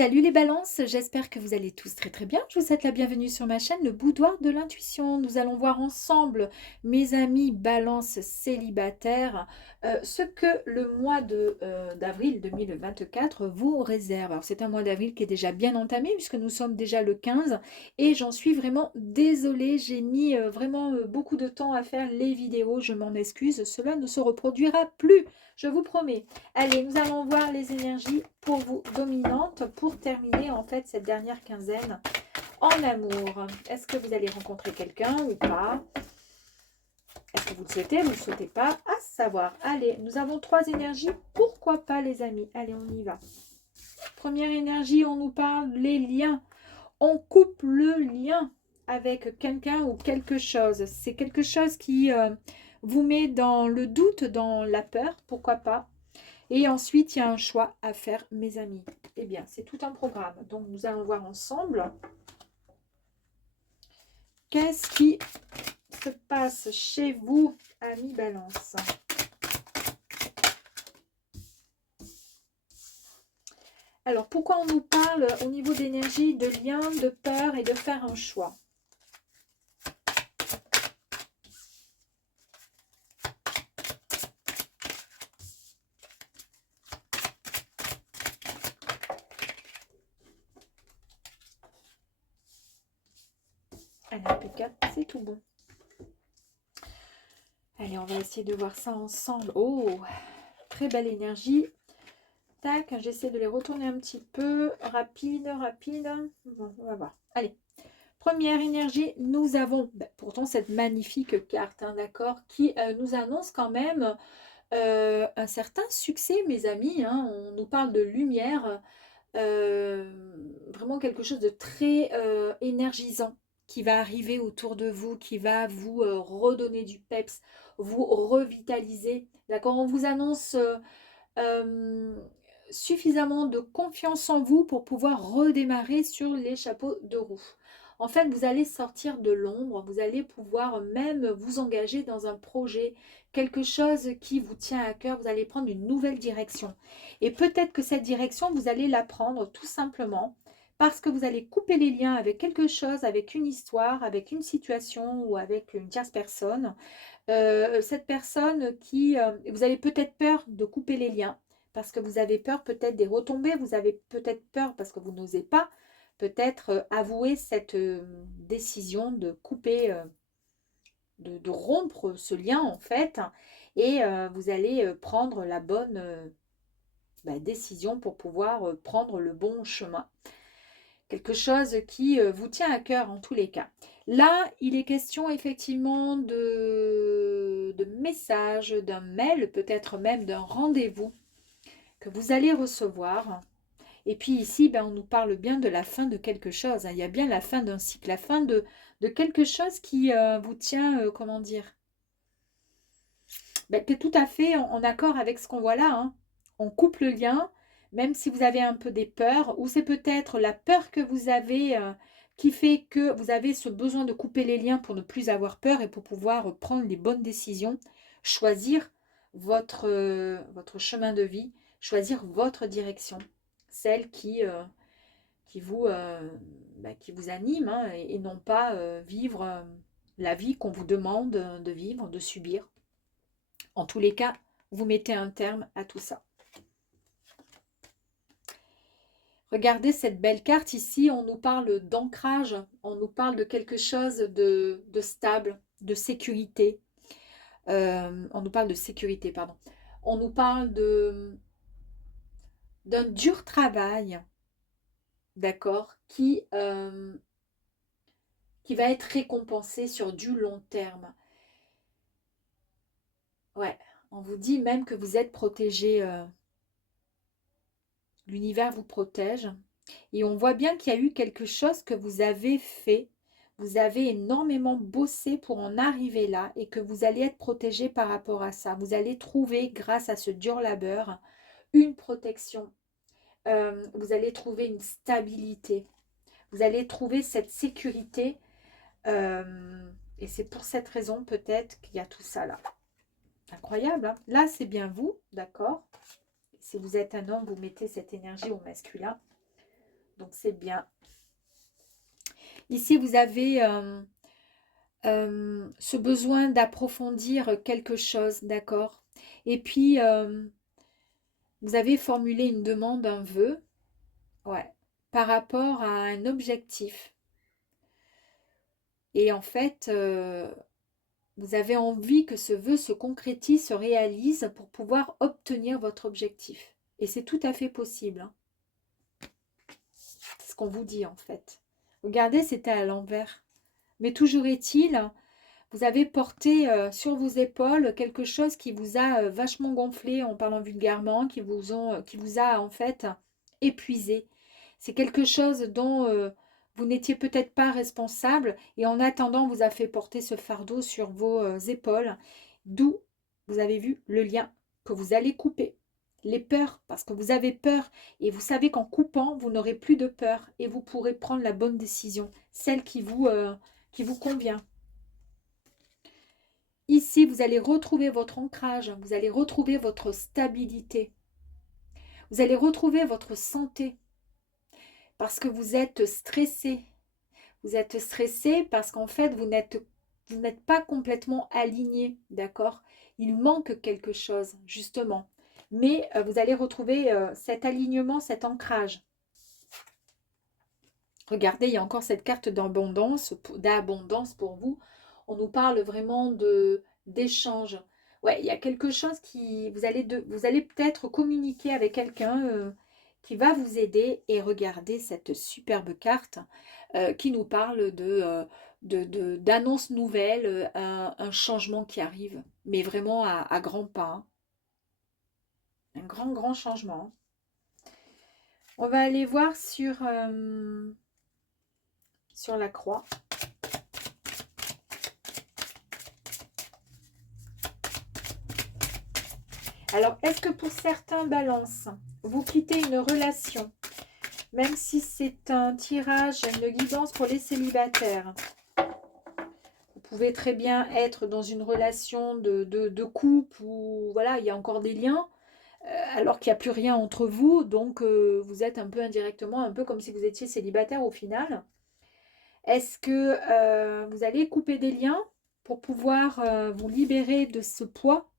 Salut les balances, j'espère que vous allez tous très très bien. Je vous souhaite la bienvenue sur ma chaîne, le boudoir de l'intuition. Nous allons voir ensemble, mes amis balances célibataires, ce que le mois d'avril 2024 vous réserve. Alors c'est un mois d'avril qui est déjà bien entamé puisque nous sommes déjà le 15 et j'en suis vraiment désolée. J'ai mis vraiment beaucoup de temps à faire les vidéos, je m'en excuse. Cela ne se reproduira plus, je vous promets. Allez, nous allons voir les énergies pour vous dominantes pour terminer en fait cette dernière quinzaine en amour. Est-ce que vous allez rencontrer quelqu'un ou pas? Est-ce que vous le souhaitez? Vous ne le souhaitez pas? À savoir. Allez, nous avons trois énergies. Pourquoi pas les amis? Allez, on y va. Première énergie, on nous parle les liens. On coupe le lien avec quelqu'un ou quelque chose. C'est quelque chose qui vous met dans le doute, dans la peur. Pourquoi pas? Et ensuite, il y a un choix à faire, mes amis. Eh bien, c'est tout un programme. Donc, nous allons voir ensemble qu'est-ce qui se passe chez vous, amis Balance. Alors, pourquoi on nous parle au niveau d'énergie, de lien, de peur et de faire un choix? Allez, impeccable, c'est tout bon. Allez, on va essayer de voir ça ensemble. Oh, très belle énergie. Tac, j'essaie de les retourner un petit peu. Rapide, rapide. Bon, on va voir. Allez. Première énergie, nous avons pourtant cette magnifique carte, hein, d'accord, qui nous annonce quand même un certain succès, mes amis. Hein. On nous parle de lumière, vraiment quelque chose de très énergisant qui va arriver autour de vous, qui va vous redonner du peps, vous revitaliser. D'accord, on vous annonce euh, suffisamment de confiance en vous pour pouvoir redémarrer sur les chapeaux de roue. En fait, vous allez sortir de l'ombre, vous allez pouvoir même vous engager dans un projet, quelque chose qui vous tient à cœur, vous allez prendre une nouvelle direction. Et peut-être que cette direction, vous allez la prendre tout simplement parce que vous allez couper les liens avec quelque chose, avec une histoire, avec une situation ou avec une tierce personne. Cette personne qui, vous avez peut-être peur de couper les liens parce que vous avez peur peut-être des retombées, vous avez peut-être peur parce que vous n'osez pas peut-être avouer cette décision de couper, de rompre ce lien en fait, et vous allez prendre la bonne décision pour pouvoir prendre le bon chemin. Quelque chose qui vous tient à cœur en tous les cas. Là, il est question effectivement de messages, d'un mail, peut-être même d'un rendez-vous que vous allez recevoir. Et puis ici, on nous parle bien de la fin de quelque chose. Hein. Il y a bien la fin d'un cycle, la fin de quelque chose qui vous tient, comment dire, qui est tout à fait en accord avec ce qu'on voit là. Hein. On coupe le lien, même si vous avez un peu des peurs, ou c'est peut-être la peur que vous avez qui fait que vous avez ce besoin de couper les liens pour ne plus avoir peur et pour pouvoir prendre les bonnes décisions, choisir votre chemin de vie, choisir votre direction, celle qui vous anime, hein, et non pas vivre la vie qu'on vous demande de vivre, de subir. En tous les cas, vous mettez un terme à tout ça. Regardez cette belle carte ici, on nous parle d'ancrage, on nous parle de quelque chose de stable, de sécurité. On nous parle de sécurité, pardon. On nous parle d'un dur travail, d'accord, qui va être récompensé sur du long terme. Ouais, on vous dit même que vous êtes protégé. L'univers vous protège. Et on voit bien qu'il y a eu quelque chose que vous avez fait. Vous avez énormément bossé pour en arriver là et que vous allez être protégé par rapport à ça. Vous allez trouver, grâce à ce dur labeur, une protection. Vous allez trouver une stabilité. Vous allez trouver cette sécurité. Et c'est pour cette raison peut-être qu'il y a tout ça là. Incroyable, hein. Là, c'est bien vous, d'accord? Si vous êtes un homme, vous mettez cette énergie au masculin. Donc, c'est bien. Ici, vous avez ce besoin d'approfondir quelque chose, d'accord? Et puis, vous avez formulé une demande, un vœu, ouais, par rapport à un objectif. Et en fait, vous avez envie que ce vœu se concrétise, se réalise pour pouvoir obtenir votre objectif. Et c'est tout à fait possible, hein. C'est ce qu'on vous dit en fait. Regardez, c'était à l'envers. Mais toujours est-il, vous avez porté sur vos épaules quelque chose qui vous a vachement gonflé, en parlant vulgairement, qui vous a en fait épuisé. C'est quelque chose dont vous n'étiez peut-être pas responsable et en attendant, vous a fait porter ce fardeau sur vos épaules, d'où vous avez vu le lien que vous allez couper. Les peurs, parce que vous avez peur et vous savez qu'en coupant, vous n'aurez plus de peur et vous pourrez prendre la bonne décision, celle qui vous convient. Ici, vous allez retrouver votre ancrage, vous allez retrouver votre stabilité, vous allez retrouver votre santé parce que vous êtes stressé. Vous êtes stressé parce qu'en fait, vous n'êtes pas complètement aligné, d'accord? Il manque quelque chose, justement. Mais vous allez retrouver cet alignement, cet ancrage. Regardez, il y a encore cette carte d'abondance pour vous. On nous parle vraiment d'échange. Ouais, il y a quelque chose qui... Vous allez peut-être communiquer avec quelqu'un qui va vous aider. Et regardez cette superbe carte qui nous parle d'annonces nouvelles, un changement qui arrive. Mais vraiment à grands pas, hein. Un grand, grand changement. On va aller voir sur la croix. Alors, est-ce que pour certains balances, vous quittez une relation, même si c'est un tirage, une guidance pour les célibataires? Vous pouvez très bien être dans une relation de couple où voilà, il y a encore des liens, alors qu'il n'y a plus rien entre vous, donc vous êtes un peu indirectement, un peu comme si vous étiez célibataire au final. Est-ce que vous allez couper des liens pour pouvoir vous libérer de ce poids?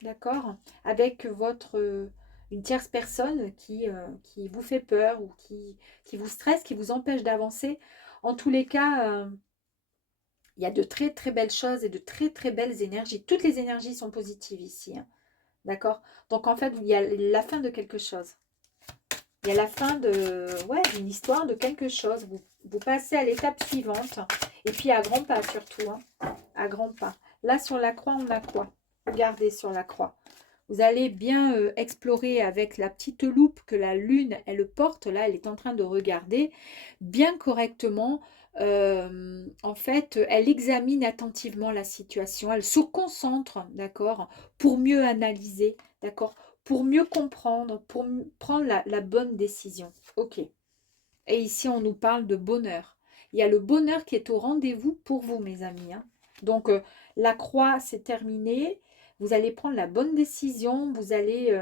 D'accord? Avec une tierce personne qui vous fait peur ou qui vous stresse, qui vous empêche d'avancer. En tous les cas, il y a de très très belles choses et de très très belles énergies. Toutes les énergies sont positives ici, hein. D'accord? Donc en fait, il y a la fin de quelque chose. Il y a la fin d'une histoire, de quelque chose. Vous passez à l'étape suivante. Et puis à grands pas surtout, hein. À grands pas. Là, sur la croix, on a quoi? Regardez sur la croix. Vous allez bien explorer avec la petite loupe que la lune, elle porte. Là, elle est en train de regarder bien correctement. En fait, elle examine attentivement la situation. Elle se concentre, d'accord, pour mieux analyser, d'accord, pour mieux comprendre, pour prendre la bonne décision. Ok. Et ici, on nous parle de bonheur. Il y a le bonheur qui est au rendez-vous pour vous, mes amis, hein. Donc, la croix, c'est terminé. Vous allez prendre la bonne décision. Vous allez...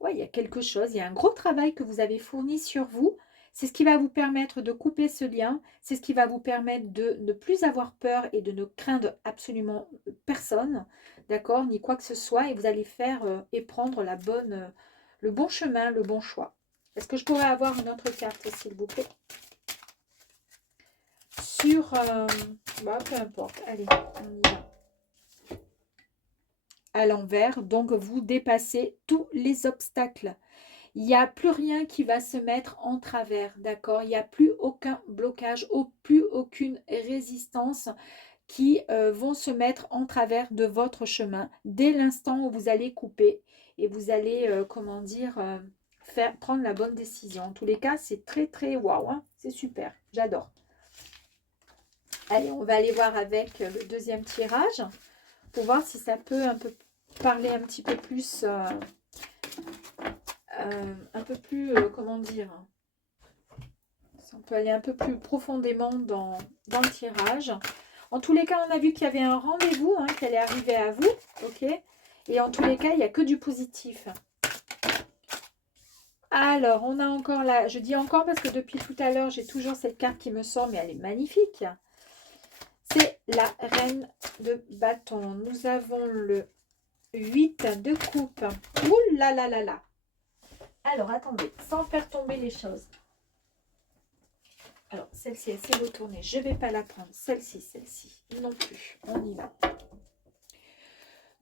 ouais, il y a quelque chose. Il y a un gros travail que vous avez fourni sur vous. C'est ce qui va vous permettre de couper ce lien. C'est ce qui va vous permettre de ne plus avoir peur et de ne craindre absolument personne. D'accord? Ni quoi que ce soit. Et vous allez faire et prendre le bon chemin, le bon choix. Est-ce que je pourrais avoir une autre carte, s'il vous plaît? Sur... bah, peu importe. Allez, on y va. À l'envers, donc vous dépassez tous les obstacles. Il n'y a plus rien qui va se mettre en travers, d'accord? Il n'y a plus aucun blocage, plus aucune résistance qui vont se mettre en travers de votre chemin dès l'instant où vous allez couper et vous allez, comment dire, prendre la bonne décision. En tous les cas, c'est très, très waouh, hein, c'est super, j'adore. Allez, on va aller voir avec le deuxième tirage pour voir si ça peut un peu parler un petit peu plus... comment dire, on peut aller un peu plus profondément dans le tirage. En tous les cas, on a vu qu'il y avait un rendez-vous qui allait arriver à vous, ok? Et en tous les cas, il n'y a que du positif. Alors, on a encore là, je dis encore parce que depuis tout à l'heure, j'ai toujours cette carte qui me sort, mais elle est magnifique. C'est la reine de bâton. Nous avons le 8 de coupe. Ouh là là là là. Alors, attendez, sans faire tomber les choses. Alors, celle-ci, elle s'est retournée. Je ne vais pas la prendre. Celle-ci non plus. On y va.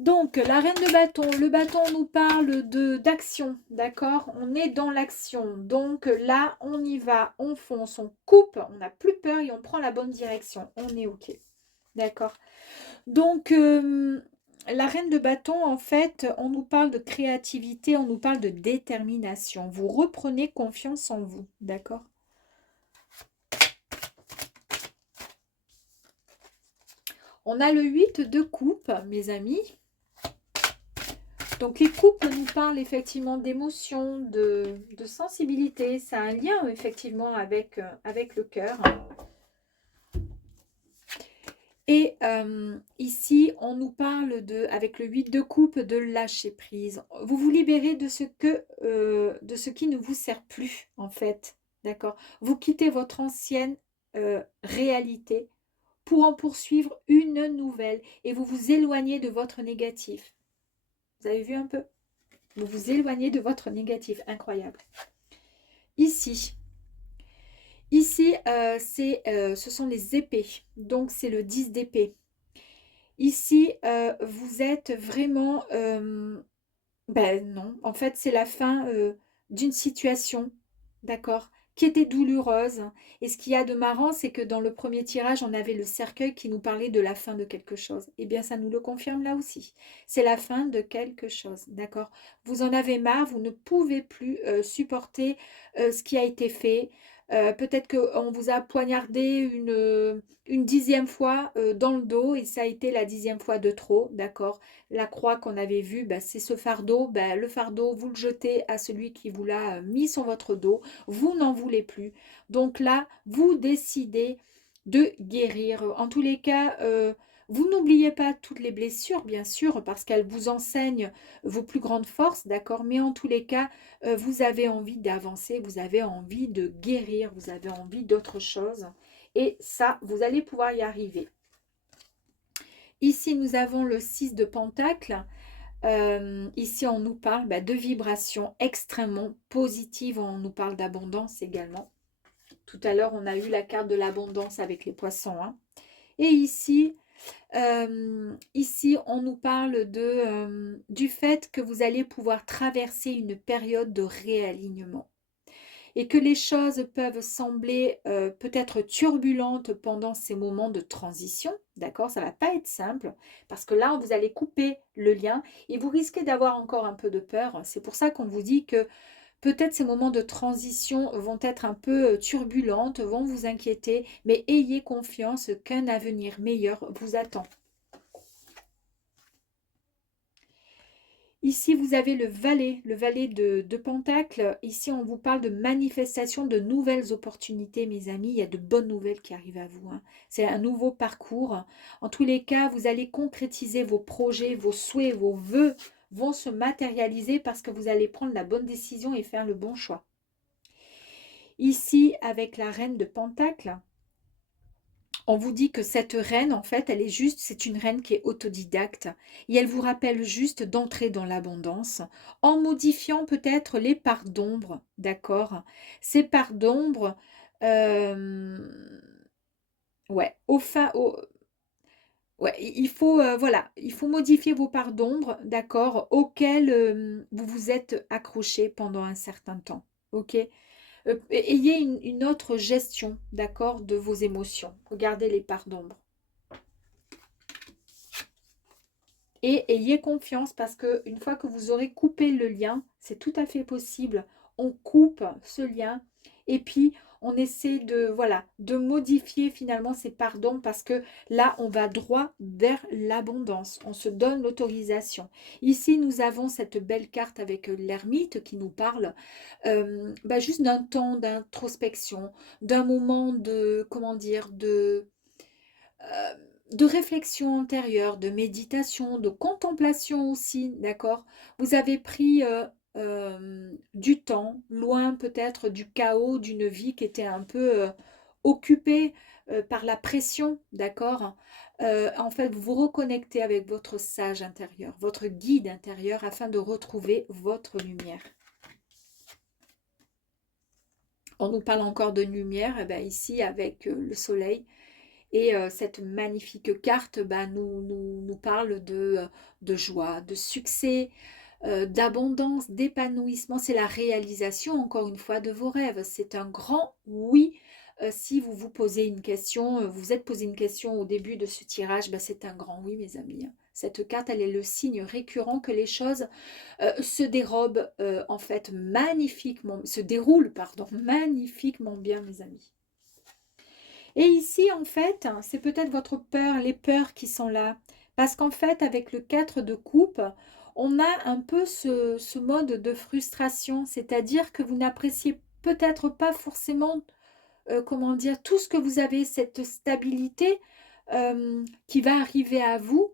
Donc, la reine de bâton. Le bâton nous parle d'action, d'accord? On est dans l'action. Donc, là, on y va, on fonce, on coupe, on n'a plus peur et on prend la bonne direction. On est OK. D'accord? Donc, la reine de bâton, en fait, on nous parle de créativité, on nous parle de détermination. Vous reprenez confiance en vous, d'accord? On a le 8 de coupe, mes amis. Donc, les coupes nous parlent effectivement d'émotion, de sensibilité. Ça a un lien, effectivement, avec le cœur. Et ici, on nous parle avec le 8 de coupe, de lâcher prise. Vous vous libérez de de ce qui ne vous sert plus, en fait. D'accord? Vous quittez votre ancienne réalité pour en poursuivre une nouvelle. Et vous vous éloignez de votre négatif. Vous avez vu un peu? Vous vous éloignez de votre négatif. Incroyable. Ici, ce sont les épées. Donc, c'est le 10 d'épée. Ici, vous êtes vraiment... ben non, en fait, c'est la fin d'une situation, d'accord, qui était douloureuse. Et ce qu'il y a de marrant, c'est que dans le premier tirage, on avait le cercueil qui nous parlait de la fin de quelque chose. Eh bien, ça nous le confirme là aussi. C'est la fin de quelque chose, d'accord. Vous en avez marre, vous ne pouvez plus supporter ce qui a été fait. Peut-être qu'on vous a poignardé une 10e fois dans le dos et ça a été la 10e fois de trop, d'accord. La croix qu'on avait vue, bah, c'est ce fardeau. Bah, le fardeau, vous le jetez à celui qui vous l'a mis sur votre dos. Vous n'en voulez plus. Donc là, vous décidez de guérir. En tous les cas, vous n'oubliez pas toutes les blessures, bien sûr, parce qu'elles vous enseignent vos plus grandes forces, d'accord? Mais en tous les cas, vous avez envie d'avancer, vous avez envie de guérir, vous avez envie d'autre chose. Et ça, vous allez pouvoir y arriver. Ici, nous avons le 6 de Pentacle. Ici, on nous parle de vibrations extrêmement positives. On nous parle d'abondance également. Tout à l'heure, on a eu la carte de l'abondance avec les poissons. Hein. Et ici, on nous parle du fait que vous allez pouvoir traverser une période de réalignement et que les choses peuvent sembler peut-être turbulentes pendant ces moments de transition, d'accord? Ça ne va pas être simple, parce que là, vous allez couper le lien et vous risquez d'avoir encore un peu de peur. C'est pour ça qu'on vous dit que peut-être ces moments de transition vont être un peu turbulentes, vont vous inquiéter, mais ayez confiance qu'un avenir meilleur vous attend. Ici, vous avez le valet de Pentacle. Ici, on vous parle de manifestation de nouvelles opportunités, mes amis. Il y a de bonnes nouvelles qui arrivent à vous. Hein. C'est un nouveau parcours. En tous les cas, vous allez concrétiser vos projets, vos souhaits, vos vœux vont se matérialiser parce que vous allez prendre la bonne décision et faire le bon choix. Ici, avec la reine de Pentacle, on vous dit que cette reine, en fait, elle est juste, c'est une reine qui est autodidacte et elle vous rappelle juste d'entrer dans l'abondance en modifiant peut-être les parts d'ombre, d'accord? Ces parts d'ombre, ouais, ouais, il faut, voilà, il faut modifier vos parts d'ombre, d'accord, auxquelles vous vous êtes accroché pendant un certain temps, ok? Ayez une autre gestion, d'accord, de vos émotions. Regardez les parts d'ombre. Et ayez confiance parce qu'une fois que vous aurez coupé le lien, c'est tout à fait possible. On coupe ce lien et puis on essaie de, voilà, de modifier finalement ces pardons parce que là, on va droit vers l'abondance. On se donne l'autorisation. Ici, nous avons cette belle carte avec l'ermite qui nous parle juste d'un temps d'introspection, d'un moment de, comment dire, de réflexion intérieure, de méditation, de contemplation aussi, d'accord? Vous avez pris du temps, loin peut-être du chaos d'une vie qui était un peu occupée par la pression, d'accord? En fait, vous vous reconnectez avec votre sage intérieur, votre guide intérieur afin de retrouver votre lumière. On nous parle encore de lumière, et bien ici avec le soleil. Et cette magnifique carte nous parle de joie, de succès, d'abondance, d'épanouissement. C'est la réalisation, encore une fois, de vos rêves. C'est un grand oui. Si vous vous posez une question, vous vous êtes posé une question au début de ce tirage, c'est un grand oui, mes amis. Cette carte, elle est le signe récurrent que les choses se dérobent en fait magnifiquement, se déroulent, pardon, magnifiquement bien, mes amis. Et ici, en fait, c'est peut-être votre peur, les peurs qui sont là. Parce qu'en fait, avec le 4 de coupe, on a un peu ce mode de frustration. C'est-à-dire que vous n'appréciez peut-être pas forcément, comment dire, tout ce que vous avez, cette stabilité qui va arriver à vous.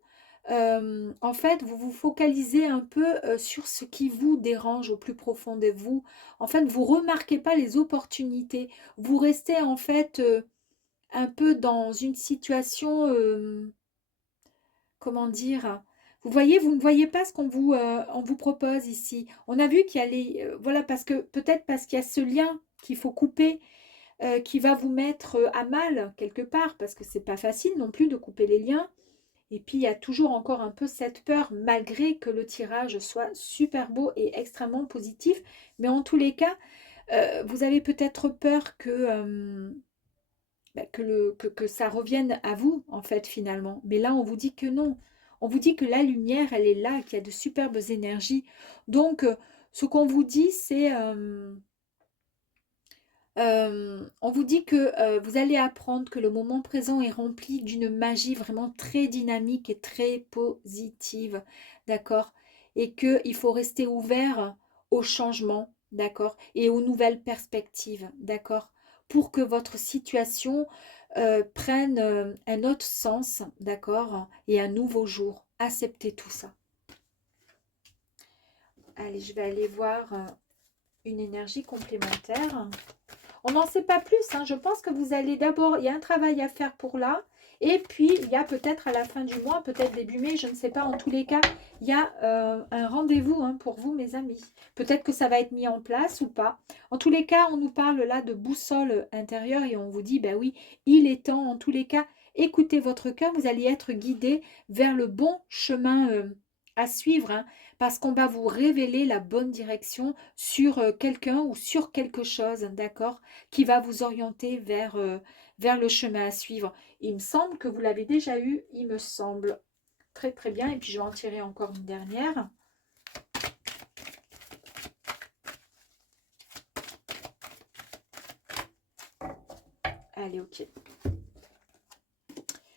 En fait, vous vous focalisez un peu sur ce qui vous dérange au plus profond de vous. En fait, vous ne remarquez pas les opportunités. Vous restez en fait un peu dans une situation, comment dire? Vous voyez, vous ne voyez pas ce on vous propose ici. On a vu qu'il y a les, voilà, parce que peut-être parce qu'il y a ce lien qu'il faut couper, qui va vous mettre à mal quelque part, parce que c'est pas facile non plus de couper les liens. Et puis il y a toujours encore un peu cette peur, malgré que le tirage soit super beau et extrêmement positif. Mais en tous les cas, vous avez peut-être peur que ça revienne à vous, en fait, finalement. Mais là, on vous dit que non. On vous dit que la lumière, elle est là, qu'il y a de superbes énergies. Donc, ce qu'on vous dit, c'est... on vous dit que vous allez apprendre que le moment présent est rempli d'une magie vraiment très dynamique et très positive, d'accord? Et qu'il faut rester ouvert au changement, d'accord? Et aux nouvelles perspectives, d'accord? Pour que votre situation prenne un autre sens, d'accord? Et un nouveau jour. Acceptez tout ça. Allez, je vais aller voir une énergie complémentaire. On n'en sait pas plus, hein. Je pense que vous allez d'abord, il y a un travail à faire pour là, et puis il y a peut-être à la fin du mois, peut-être début mai, je ne sais pas, en tous les cas, il y a un rendez-vous pour vous, mes amis. Peut-être que ça va être mis en place ou pas. En tous les cas, on nous parle là de boussole intérieure et on vous dit, ben oui, il est temps, en tous les cas, écoutez votre cœur, vous allez être guidé vers le bon chemin à suivre, hein, parce qu'on va vous révéler la bonne direction sur quelqu'un ou sur quelque chose, d'accord, qui va vous orienter vers le chemin à suivre. Il me semble que vous l'avez déjà eu, il me semble. Très très bien, et puis je vais en tirer encore une dernière. Allez, ok.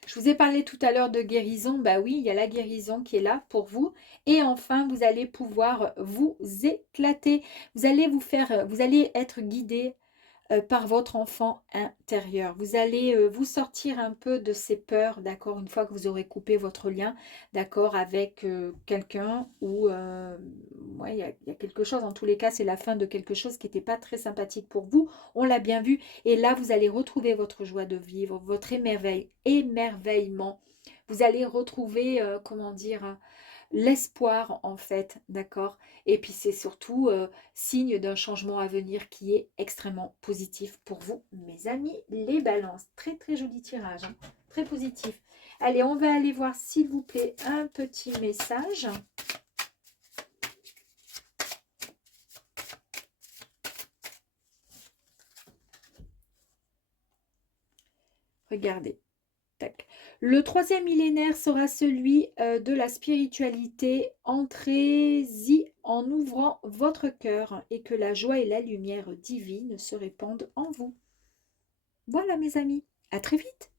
Je vous ai parlé tout à l'heure de guérison. Bah oui, il y a la guérison qui est là pour vous. Et enfin, vous allez pouvoir vous éclater. Vous allez être guidé par votre enfant intérieur. Vous allez vous sortir un peu de ces peurs, d'accord, une fois que vous aurez coupé votre lien, d'accord, avec quelqu'un ou ouais, il y a quelque chose, en tous les cas, c'est la fin de quelque chose qui n'était pas très sympathique pour vous, on l'a bien vu, et là, vous allez retrouver votre joie de vivre, votre émerveillement, vous allez retrouver, comment dire, l'espoir en fait, d'accord? Et puis c'est surtout signe d'un changement à venir qui est extrêmement positif pour vous, mes amis, les balances. Très très joli tirage, hein, très positif. Allez, on va aller voir s'il vous plaît un petit message. Regardez. Tac. Le troisième millénaire sera celui de la spiritualité. Entrez-y en ouvrant votre cœur et que la joie et la lumière divine se répandent en vous. Voilà mes amis, à très vite.